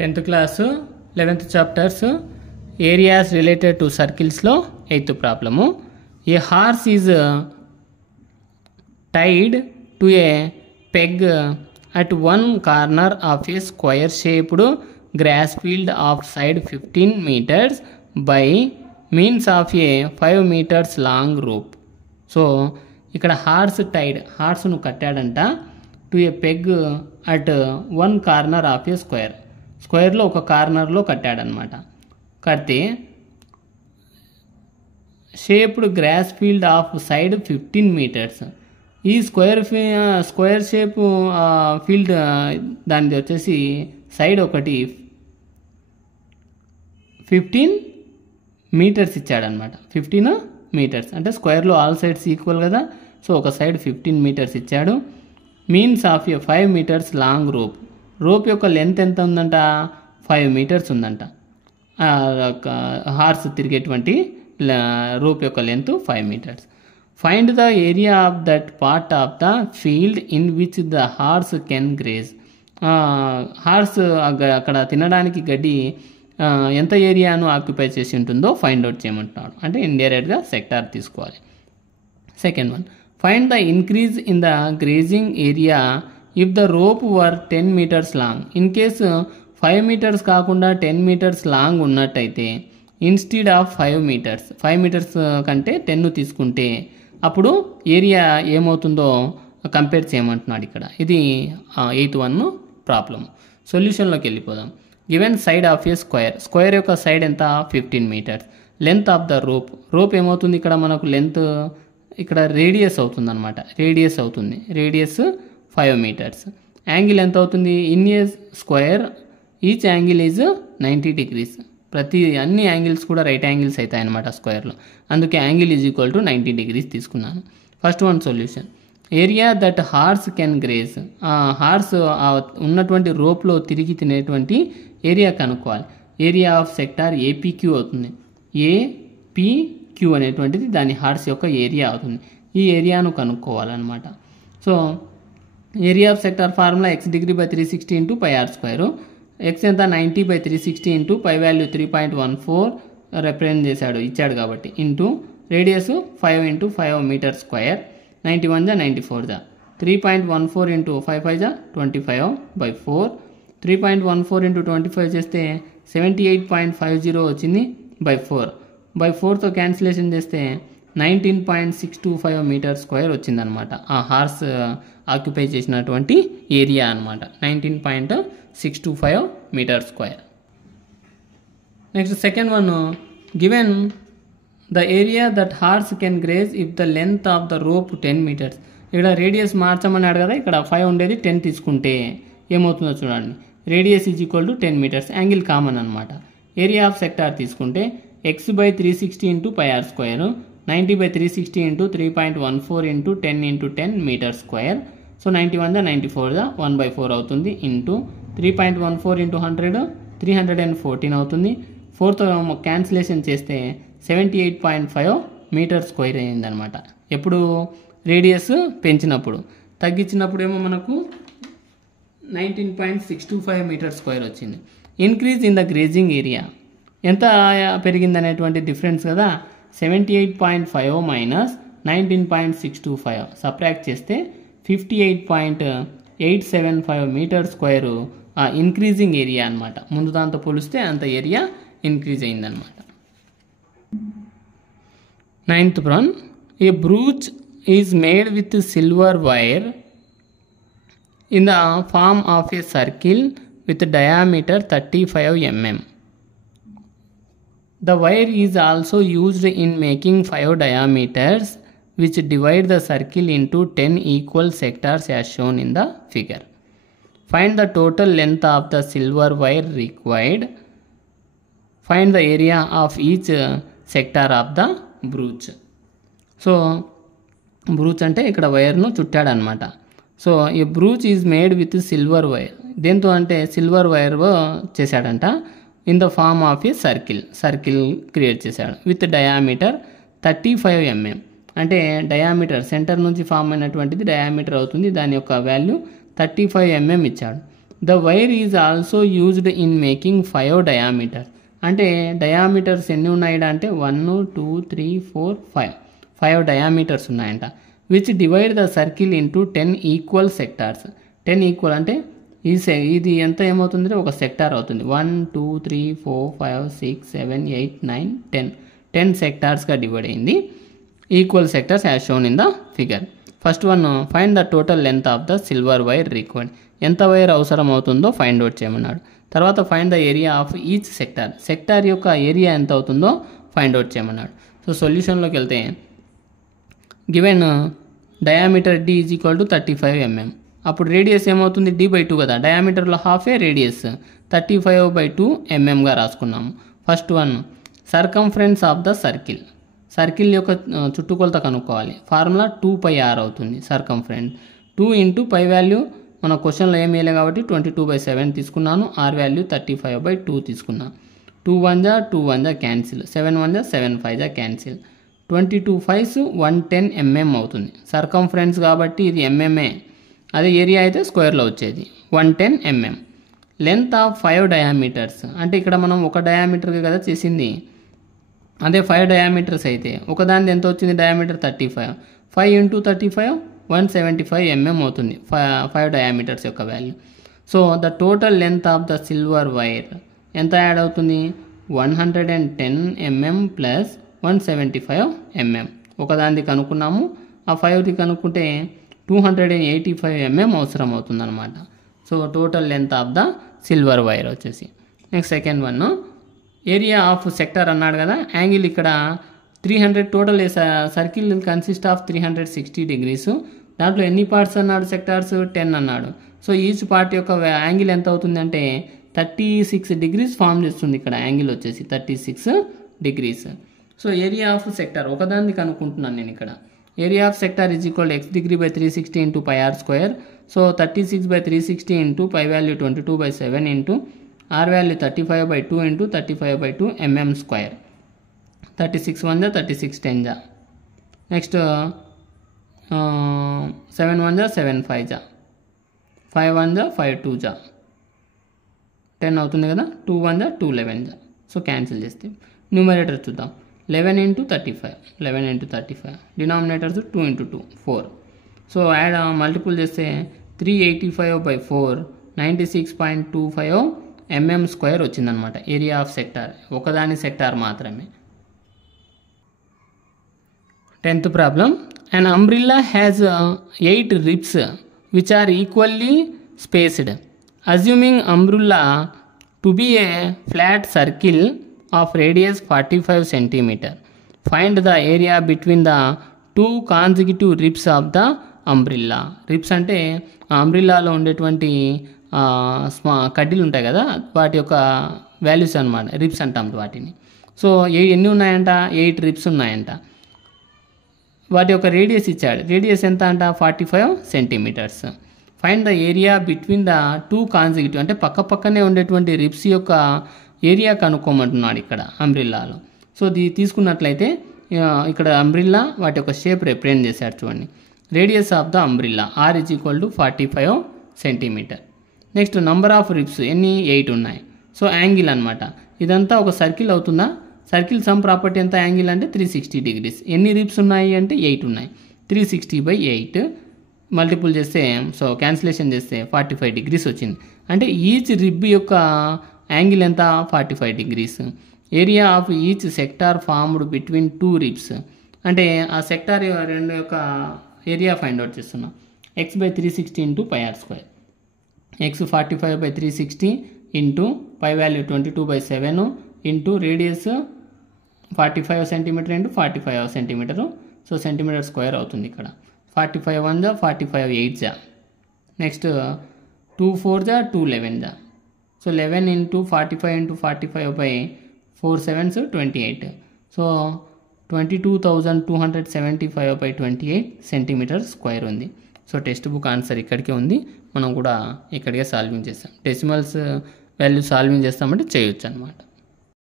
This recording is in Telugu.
10th class 11th chapters areas related to circles లో 8th problem. A horse is tied to a peg at one corner of a square shaped grass field of side 15 meters by means of a 5 meters long rope. So ఇక్కడ హార్స్ టైడ్, హార్స్ను కట్టాడంట to a peg at one corner of a square, స్క్వేర్లో ఒక కార్నర్లో కట్టాడనమాట. కడితే shaped grass field of side 15 metres. ఈ స్క్వేర్ షేప్ ఫీల్డ్ దానిది వచ్చేసి సైడ్ ఒకటి 15 మీటర్స్ ఇచ్చాడనమాట. 15 మీటర్స్ అంటే స్క్వేర్లో ఆల్ సైడ్స్ ఈక్వల్ కదా, సో ఒక సైడ్ 15 మీటర్స్ ఇచ్చాడు. Means of a 5 metres long rope. Rope యొక్క లెంత్ ఎంత ఉందంట? 5 మీటర్స్ ఉందంట. హార్స్ తిరిగేటువంటి రోప్ యొక్క length 5 metres. Find the area of that part of the field in which the horse can graze. Horse అక్కడ తినడానికి గడ్డి ఎంత ఏరియాను ఆక్యుపై చేసి ఉంటుందో ఫైండ్ అవుట్ చేయమంటున్నాడు. అంటే ఇండైరెక్ట్గా సెక్టార్ తీసుకోవాలి. Second one, find the increase in the grazing area if the rope were 10 metres long. In case 5 metres కాకుండా 10 మీటర్స్ లాంగ్ ఉన్నట్టయితే ఇన్స్టెడ్ ఆఫ్ 5 మీటర్స్, 5 మీటర్స్ కంటే 10 తీసుకుంటే అప్పుడు ఏరియా ఏమవుతుందో కంపేర్ చేయమంటున్నాడు ఇక్కడ. ఇది 8th వన్ ప్రాబ్లం. సొల్యూషన్లోకి వెళ్ళిపోదాం. Given side of a square, square యొక్క సైడ్ ఎంత? 15 metres. Length of the rope, rope ఏమవుతుంది ఇక్కడ మనకు లెంత్ ఇక్కడ రేడియస్ అవుతుంది అనమాట, రేడియస్ అవుతుంది. Radius 5 metres. యాంగిల్ ఎంత అవుతుంది? In a square each angle is 90 degrees. అన్ని యాంగిల్స్ కూడా రైట్ యాంగిల్స్ అవుతాయి అనమాట స్క్వేర్లో. అందుకే angle is equal to 90 degrees తీసుకున్నాను. First one solution. Area that horse can graze. Horse ఉన్నటువంటి రోప్లో తిరిగి తినేటువంటి ఏరియా కనుక్కోవాలి. ఏరియా ఆఫ్ సెక్టార్ ఏపీక్యూ అవుతుంది. ఏపీక్యూ అనేటువంటిది దాని హార్స్ యొక్క ఏరియా అవుతుంది. ఈ ఏరియాను కనుక్కోవాలన్నమాట. So area of sector formula x degree by 360 into pi r square. X ఎంత? 90 by 360 into pi value 3.14 represent చేశాడు, ఇచ్చాడు కాబట్టి, into radius 5 into 5 metre square. 91 జా 94 జా 3.14 ఇంటూ 5 5 జా 25 బై 4. 3.14 ఇంటూ 25 చేస్తే 78.50 వచ్చింది బై 4. బై 4తో క్యాన్సిలేషన్ చేస్తే 19.625 మీటర్ స్క్వేర్ వచ్చిందనమాట. ఆ హార్స్ ఆక్యుపై చేసినటువంటి ఏరియా అనమాట 19.625 metre square. Next second one, given the area that horse can graze if the length of the rope 10 metres. ఇక్కడ రేడియస్ మార్చమన్నాడు కదా, ఇక్కడ 5 ఉండేది 10 తీసుకుంటే ఏమవుతుందో చూడండి. Radius is equal to 10 metres, angle common అనమాట. ఏరియా ఆఫ్ సెక్టార్ తీసుకుంటే x by 360 into pi r square, 90 by 360 into 3.14 into 10 into 10 metre square. So 91 జా 94 జా 1/4 అవుతుంది, ఇంటూ 3.14 ఇంటూ 100 314 అవుతుంది. 4తో క్యాన్సిలేషన్ చేస్తే 78.5 మీటర్ స్క్వేర్ అయిందనమాట. ఎప్పుడు? రేడియస్ పెంచినప్పుడు. తగ్గించినప్పుడు ఏమో మనకు 19.625 మీటర్ స్క్వేర్ వచ్చింది. Increase in the grazing area ఎంత పెరిగిందనేటువంటి డిఫరెన్స్ కదా. 78.5 మైనస్ 19.625 సబ్ట్రాక్ట్ చేస్తే 58.875 మీటర్ స్క్వేర్ ఇంక్రీజింగ్ ఏరియా అనమాట. ముందు దాంతో పోలిస్తే అంత ఏరియా ఇంక్రీజ్ అయిందనమాట. 9th one, a brooch is made with silver wire in the form of a circle with diameter 35 mm. The wire is also used in making 5 diameters which divide the circle into 10 equal sectors as shown in the figure. Find the total length of the silver wire required. Find the area of each sector of the brooch. So brooch అంటే ఇక్కడ వైర్ను చుట్టాడనమాట. సో ఈ brooch is made with silver wire. దేంతో అంటే సిల్వర్ వైర్ చేశాడంట. In the form of a circle create చేశాడు. With diameter 35 mm. అంటే డయామీటర్ సెంటర్ నుంచి ఫామ్ అయినటువంటిది డయామీటర్ అవుతుంది. దాని యొక్క వాల్యూ 35 mm ఇచ్చాడు. The wire is also used in making 5 diameter. అంటే డయామీటర్స్ ఎన్ని ఉన్నాయట అంటే 1 2 3 4 5 డయామీటర్స్ ఉన్నాయంట. Which divide the circle into 10 equal sectors. 10 equal అంటే ఇది ఎంత ఏమవుతుంది, ఒక సెక్టార్ అవుతుంది. 1 2 3 4 5 6 7 8 9 10 సెక్టార్స్గా డివైడ్ అయింది. Equal sectors as shown in the figure. First one, find the total length of the silver wire required. ఎంత వైర్ అవసరం అవుతుందో ఫైండ్ అవుట్ చేయమన్నాడు. తర్వాత find the area of each sector. Sector యొక్క ఏరియా ఎంత అవుతుందో ఫైండ్ అవుట్ చేయమన్నాడు. సో సొల్యూషన్లోకి వెళ్తే given diameter d is equal to 35 mm. అప్పుడు రేడియస్ ఏమవుతుంది, d/2 కదా, డయామీటర్లో హాఫే radius 35/2 mmగా రాసుకున్నాము. First one, circumference of the circle. Circle యొక్క చుట్టుకొలత కనుక్కోవాలి. ఫార్ములా 2πr అవుతుంది. సర్కంఫరెన్స్ 2 ఇంటూ పై వాల్యూ మన క్వశ్చన్లో ఏం వేయలే కాబట్టి 22/7 తీసుకున్నాను. r వాల్యూ 35/2 తీసుకున్నాను. 2 1 జా 2 1 జా క్యాన్సిల్, 7 1 జా 7 5 జా క్యాన్సిల్. 22 5s 110 mm అవుతుంది. సర్కంఫరెన్స్ కాబట్టి ఇది ఎంఎంఏ, అదే ఏరియా అయితే స్క్వేర్లో వచ్చేది 110 mm. లెంత్ ఆఫ్ 5 డయామీటర్స్ అంటే ఇక్కడ మనం ఒక డయామీటర్కి కదా చేసింది, అదే 5 డయామీటర్స్ అయితే ఒకదాని ఎంత వచ్చింది డయామీటర్ 35. 5 ఇంటూ 35 175 mm అవుతుంది 5 డయామీటర్స్ యొక్క value. So the total length of the silver wire ఎంత యాడ్ అవుతుంది, 110 mm ప్లస్ 175 mm. ఒకదానికి కనుక్కున్నాము, ఆ 5ది కనుక్కుంటే 285 mm అవసరం అవుతుంది అనమాట. So total length of the silver wire వచ్చేసి. Next second one, area of sector అన్నాడు కదా, యాంగిల్ ఇక్కడ 300 total circle consist of 360 degrees. దాంట్లో ఎన్ని పార్ట్స్ అన్నాడు, సెక్టార్స్ 10 అన్నాడు. సో ఈచ్ పార్ట్ యొక్క యాంగిల్ ఎంత అవుతుంది అంటే 36 degrees ఫామ్ చేస్తుంది. ఇక్కడ యాంగిల్ వచ్చేసి 36 degrees. So area of sector ఒకదాన్ని కనుక్కుంటున్నాను నేను ఇక్కడ. Area of sector is equal x degree/360 into πr square. So 36/360 into pi value 22/7 into r value 35/2 into 35/2 mm square. 36 1 జా 36 10 జా. నెక్స్ట్ 7 1 జా 7 5 జా, 5 1 జా 5 2 జా, 10 అవుతుంది కదా. 2 1 జా 2 11 జా. సో క్యాన్సిల్ చేస్తే న్యూమరేటర్ చూద్దాం. 11 into 35, 11 into 35. Denominators 2 into 2 4. So add multiple చేస్తే 385/4 96.25 mm స్క్వేర్ వచ్చిందనమాట ఏరియా ఆఫ్ సెక్టార్. ఒకదాని సెక్టార్ మాత్రమే. 10th problem, an umbrella has 8 ribs which are equally spaced. Assuming umbrella to be a flat circle of radius 45 cm. Find the area between the 2 consecutive ribs of the umbrella. Ribs అంటే అంబ్రిల్లాలో ఉండేటువంటి కడ్డీలు ఉంటాయి కదా, వాటి యొక్క వాల్యూస్ అనమాట, రిబ్స్ అంటాం వాటిని. సో ఎన్ని ఉన్నాయంట, 8 రిబ్స్ ఉన్నాయంట. వాటి యొక్క రేడియస్ ఇచ్చాడు. రేడియస్ ఎంత అంట 45 centimeters. Find the area between the 2 consecutive అంటే పక్క పక్కనే ఉండేటువంటి రిబ్స్ యొక్క ఏరియా కనుక్కోమంటున్నాడు ఇక్కడ అంబ్రిల్లాలో. సో ఇది తీసుకున్నట్లయితే ఇక్కడ అంబ్రిల్లా వాటి యొక్క షేప్ రిప్రజెంట్ చేశాడు చూడండి. Radius of the umbrella r is equal to 45 cm. Next number of ribs ఎన్ని 8 ఉన్నాయి. సో యాంగిల్ అనమాట, ఇదంతా ఒక సర్కిల్ అవుతుందా, సర్కిల్ సమ్ ప్రాపర్టీ ఎంత యాంగిల్ అంటే 360 degrees. ఎన్ని రిబ్స్ ఉన్నాయి అంటే 8 ఉన్నాయి. 360/8 మల్టిపుల్ చేస్తే, సో క్యాన్సిలేషన్ చేస్తే 45 degrees వచ్చింది. అంటే ఈచ్ రిబ్ యొక్క యాంగిల్ ఎంత 45 degrees. Area of each sector formed between 2 ribs అంటే ఆ సెక్టార్ రెండు యొక్క ఏరియా ఫైండ్ అవుట్ చేస్తున్నాం. x/360 into πr square. x 45/360 into pi value 22/7 into radius 45 cm into 45 cm. So centimetre square అవుతుంది ఇక్కడ. 45 1 జా 45 8 జా. నెక్స్ట్ 2 4 జా 2 11 జా. So 11 into 45 into 45/4 7s 28. So 22,275/28 centimetre square ఉంది. సో టెక్స్ట్ బుక్ ఆన్సర్ ఇక్కడికే ఉంది, మనం కూడా ఇక్కడికే సాల్వింగ్ చేస్తాం. డెసిమల్స్ వాల్యూ సాల్వింగ్ చేస్తామంటే చేయొచ్చు అనమాట.